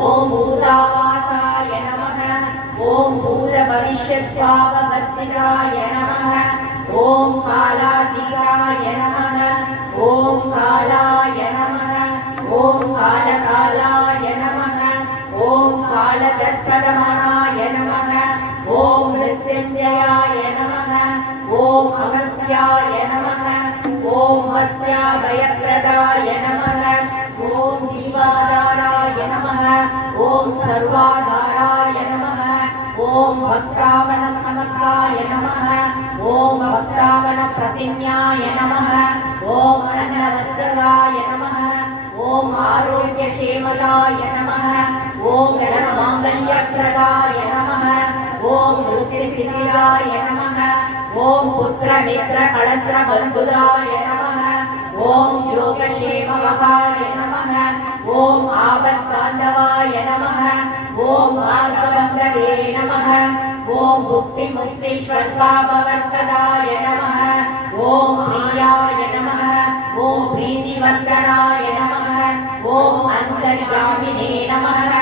ஓம் பூதாவாசாய நமः ஓம் பூத பவிஷ்யத்பாவ வஜ்ராய நமः ஓம் காலாதிகாய நமः ஓம் காலாய நமः ஓம் காலகாலாய நமः ஓம் காலதர்ப்பதமானாய நமः ஓம் மிருத்யுஞ்சயாய நமः ஓம் அமர்த்யாய நமः ஓம் மத்யாபயப்ரதாய நமः ஓம் ஜீவாதாராய நமः ஓம் சர்வாதாராய நமः ஓம் பக்தாவன சமர்த்தாய நமः ஓம் பக்தாவன பிரதிஞாய நமः ஓம் அன்னவஸ்திராய நமः ஓம் ஆரோக்கிய சேமதாய நமः ஓம் தனமாங்கல்யப்ரதாய நமः ஓம் நிருத்திசிதாய நமः ஓம் புத்திர மித்ர களத்ர பந்துதாய நமः ஓம் யோகக்ஷேமவகாய நமः ஓம் ஆபத்பாந்தவாய நமः ஓம் மார்கபந்தவே நமः ஓம் புக்தி முக்திஸ்வர்காபவர்த்ததாய நமः ஓம் பிரியாய நமः ஓம் பிரீதிவர்தனாய நமः ஓம் அந்தர்யாமினே நமः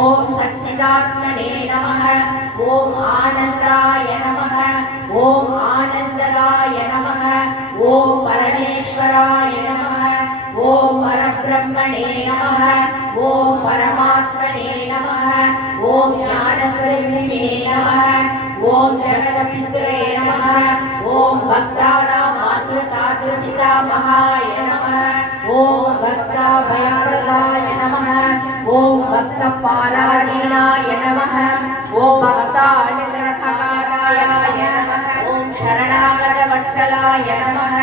ஓம் சச்சிதாத்மனே நமः ஓம் ஆனந்தாய நமः ஓம் ஆனந்ததாய நமः ஓம் பரமேஸ்வராய நமः ஓம் பரபிரம்மணே நமः ஓம் பரமாத்மனே நமः ஓம் ஞானஸ்வரூபிணே நமः ஓம் ஜகதபித்ரே நமः ஓம் பக்தானாம் மாத்ருதாத்ருபிதாமகாய நமः ஓம் பக்தாபயப்ரதாய நமः ஓம் பக்தபாராயணாய நமः ஓம் பக்தானுகிரகாராய நமः ஓம் சரணாகதவத்சலாய நமः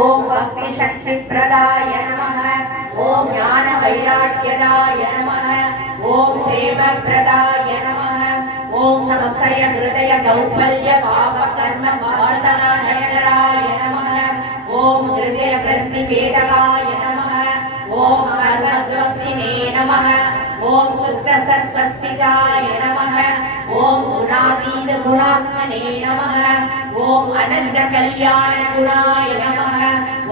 ஓம் பக்தி சக்தி பிரதாய நமः ஓம் ஞான வைராக்கியதாய நமः ஓம் பிரேம பிரதாய நமः ஓம் சம்சய ஹிருதய தௌபல்ய பாப கர்ம வாசனாஹராய நமः ஓம் ஹிருதய பிரதி வேதகாய நமः ஓம் கர்மத்வசினே நமः ஓம் சுத்த சத்வஸ்திதாய நமः ஓம் குணாதீத குணாத்மனே நமः ஓம் அனந்த கல்யாண குணாய நமः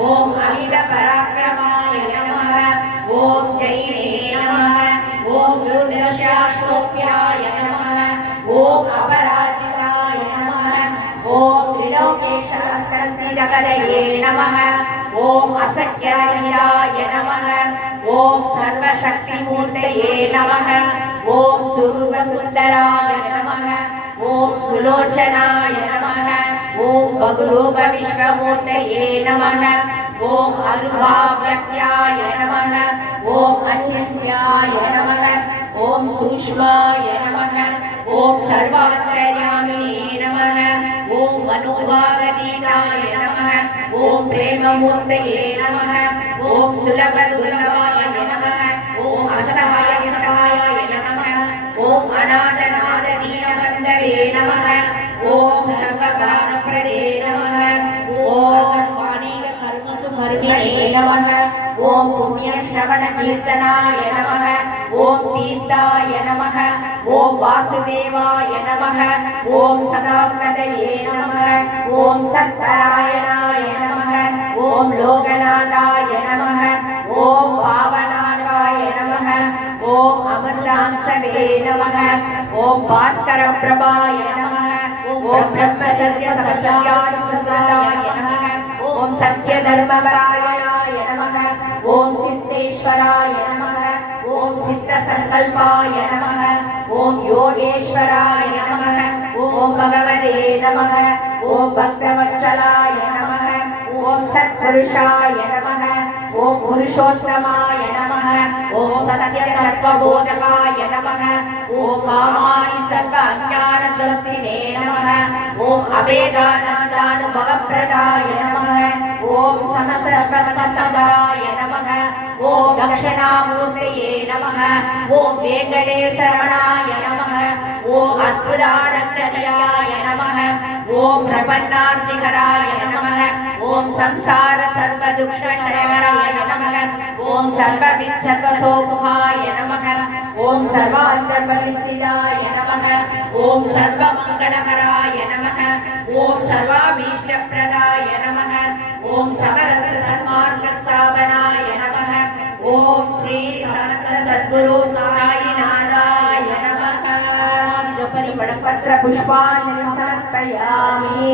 ஓம் அமித பராக்கிரமாய நமः ஓம் ஜெயினே நமः ஓம் குருநிர்ஷாஸ்ரோக்யாய நமः ஓம் அபராஜிதாய நமः ஓம் திரிலோகேஷாஸ்திதகரயே நமः ஓம் அசக்யரகிதாய நமः ஓம் சர்வசக்திமூர்த்தயே நமः ஓம் சுரூபசுந்தராய நமः ஓம் சுலோச்சனாய நமः ஓம் பகுரூப விஸ்வமூர்த்தயே நமः ஓம் அருபாவ்யத்யாய நமः ஓம் அச்சிந்த்யாய நமः ஓம் சூக்ஷ்மாய நமः ஓம் சர்வாந்தர்யாமினே நமः ஓம் மனோபாவதீதாய நமः ஓம் பிரேமமூர்த்தயே நமः ஓம் சுலபதுர்லபாய நமः ஓம் அசகாய சகாயாய நமः ஓம் அநாதநாத தீனபந்தவே நமः ஓம் சர்வகாரப்ரதே நமः ஓம் வாணீக கர்மசு கர்மிணே நமः ஓம் புண்ணிய ஸ்ரவண கீர்த்தனாய நமः ஓம் தீர்த்தாய நமः ஓம் வாசுதேவாய நமः ஓம் சதாம்னதயே நமः ஓம் சத்பராயணாய நமः ஓம் லோகநாதாய நமः ஓம் பாவனாய நமः ஓம் அமிர்தாம்சவே நமः ஓம் பாஸ்கர பிரபாய நமः ஓம் பிரம்ம சத்ய சத்யாய சுந்தராய நமः ஓம் சத்ய தர்மபராயணாய நமः ஓம் சித்தேஸ்வராய நமः ஓம் சித்த சங்கல்பாய நமः ஓம் யோகேஸ்வராய நமः ஓம் பகவதே நமः ஓம் பக்தவத்சலாய நமः ஓம் சத்புருஷாய நமः ஓம் புருஷோத்தமாய நமः ஓம் சத்ய தத்வபோதகாய நமः ஓம் காமாயி சர்வ அஞ்ஞானத்வம்சினே நமः ஓம் அபேதானந்தானுபவப்ரதாய நமः ஓம் சமசர்வசம்பதாய நமः ஓம் தக்ஷணாமூர்த்தயே நமः ஓம் வேங்கடேசரமணாய நமः ஓம் அத்புதானந்தயாய நமः ஓம் பிரபன்னார்த்திகராய நமः ஓம் சம்சார சர்வதுக்ஷயகராய நமः ஓம் சர்வவித் சர்வதோமுகாய நமः ஓம் சர்வாந்தர்பவிஸ்திதாய நமः ஓம் சர்வமங்களகராய நமः ஓம் சர்வாபீஷ்டப்ரதாய நமः ஓம் சகரச சன்மார்க்கஸ்தாபனாய நமः ஓம் ஸ்ரீ சமஸ்த சத்குரு சாயின सर्वत्र पुष्पाणि समर्पयामि।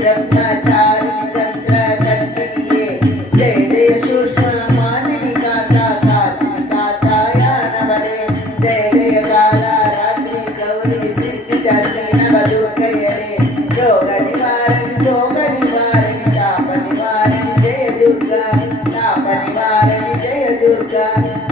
ब्रह्मचारिणी चंद्र पापनिवारणी जय दुर्गा